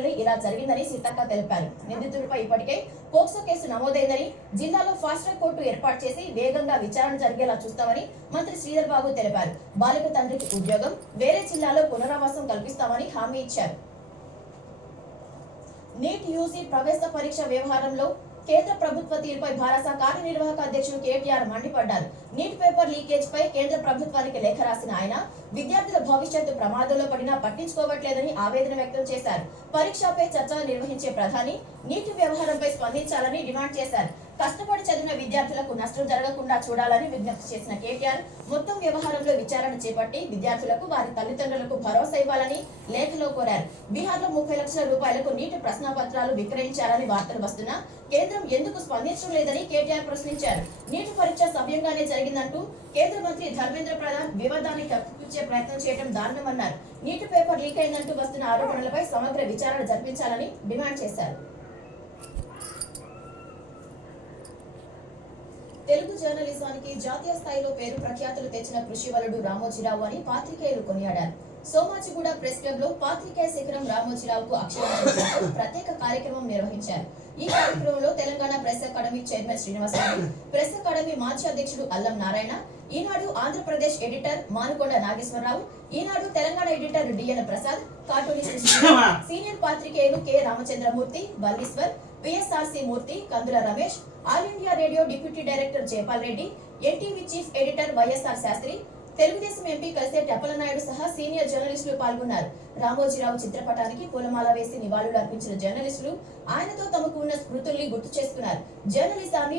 వల్లే ఇలా జరిగిందని సీతక్క తెలిపారు. నిందితుడిపై ఇప్పటికే పోక్సో కేసు నమోదైందని, జిల్లాలో ఫాస్ట్ ట్రాక్ కోర్టు ఏర్పాటు చేసి వేగంగా విచారణ జరిగేలా చూస్తామని మంత్రి శ్రీధర్ బాబు తెలిపారు. బాలిక తండ్రికి ఉద్యోగం, వేరే జిల్లాలో పునరావాసం కల్పిస్తామని హామీ ఇచ్చారు. నీట్ యూజీ ప్రవేశ పరీక్ష వ్యవహారంలో కేంద్ర ప్రభుత్వ తీరుపై భారత కార్యనిర్వాహక అధ్యక్షుడు కేటీఆర్ మండిపడ్డారు. నీట్ పేపర్ లీకేజ్ పై కేంద్ర ప్రభుత్వానికి లేఖ రాసిన ఆయన విద్యార్థుల భవిష్యత్తు ప్రమాదంలో పడినా పట్టించుకోవట్లేదని ఆవేదన వ్యక్తం చేశారు. పరీక్షపై చర్చలు నిర్వహించే ప్రధాని నీటి వ్యవహారంపై స్పందించాలని డిమాండ్ చేశారు. కష్టపడి చదివిన విద్యార్థులకు నష్టం జరగకుండా చూడాలని విజ్ఞప్తి చేసిన కేటీఆర్ మొత్తం వ్యవహారంలో విచారణ చేపట్టి విద్యార్థులకు వారి తల్లిదండ్రులకు భరోసా ఇవ్వాలని లేఖలో కోరారు. బీహార్లో 30 లక్షల రూపాయలకు నీటి ప్రశ్నాపత్రాలు విక్రయించారని వార్తలు వస్తున్నా కేంద్రం ఎందుకు స్పందించడం లేదని కేటీఆర్ ప్రశ్నించారు. నీటి పరీక్ష సవ్యంగానే జరిగిందంటూ కేంద్ర మంత్రి ధర్మేంద్ర ప్రధాన్ వివాదాన్ని కప్పిపుచ్చే ప్రయత్నం చేయడం దారుణమన్నారు. నీటి పేపర్ లీక్ అయిందంటూ వస్తున్న ఆరోపణలపై సమగ్ర విచారణ జరిపించాలని డిమాండ్ చేశారు. తెలుగు జర్నలిజానికి జాతీయ స్థాయిలో పేరు ప్రఖ్యాతులు తెచ్చిన కృషివలుడు రామోజీరావు అని పాత్రికేయులు కొనియాడారు. సోమాజిగూడ ప్రెస్ క్లబ్ లో పాత్రికేయ శిఖరం రామోజీరావుకు అక్షరాంజలి ప్రత్యేక కార్యక్రమం నిర్వహించారు. ఈ కార్యక్రమంలో Telangana press academy chairman Srinivasa Reddy, press academy మాజీ అధ్యక్షుడు Allam Narayana, Eenadu Andhra Pradesh editor Manukonda Nageswara Rao, Eenadu Telangana editor DN Prasad, cartoonist senior పాత్రికేయులు K Ramachandra Murthy, Valleeswar, PSRC Murthy, Kandula Ramesh, All India Radio deputy director Jayapal Reddy, NTV chief editor YSR Sastry, Telugu Desam MP Kaliseti Appalanaidu సహా సీనియర్ జర్నలిస్టులు పాల్గొన్నారు. రామోజీరావు చిత్రపటానికి పూలమాల వేసి నివాళులు అర్పించిన జర్నలిస్టులు ఆయనతో తమకు ఉన్న స్మృతుల్ని గుర్తు చేసుకున్నారు. జర్నలిజాన్ని